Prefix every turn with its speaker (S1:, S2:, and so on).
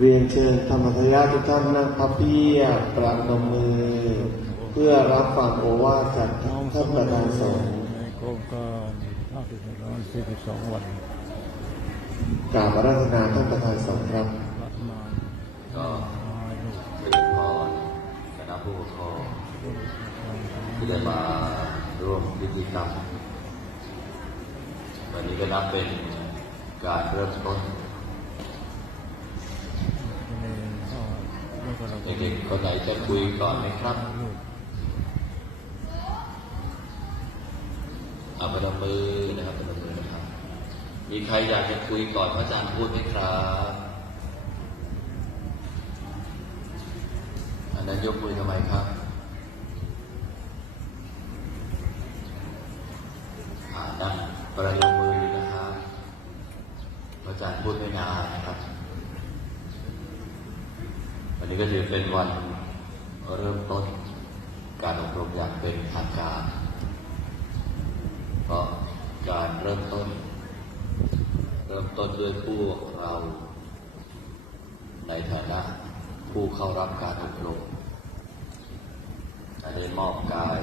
S1: เรียนเชิญธรรมทายาททุกท่านนั่งพับเพียบประนมมือ เพื่อรับฟังโอวาทจากท่านประธานสงฆ์
S2: ในโครงการห้าสิบสองสี่สิบสองวัน
S1: กราบอาราธนาท่านประธานสงฆ์ครับ
S2: รัฐมา
S3: ก็
S2: อายุ
S3: เจริญพรคณะผู้ปกครองที่ได้มาร่วมพิธีกรรมวันนี้ก็นับเป็นการเริ่มต้น
S2: ในก็แล้วก็ เด็
S3: กๆคนไหนจะคุยก่อนไหมครับเอาประมือนะครับประนมมือนะครับ มีใครอยากจะคุยก่อนพระอาจารย์พูดไหมครับอันนั้นยกมือทำไมครับอ่านั่งประนมมือนะครับพระอาจารย์พูดไม่นานนะครับ วันนี้ก็ถือเป็นวันเริ่มต้นการอบรมอย่างเป็นทางการ เพราะการเริ่มต้น เริ่มต้นด้วยพวกเรา ในฐานะผู้เข้ารับการอบรมได้มอบกาย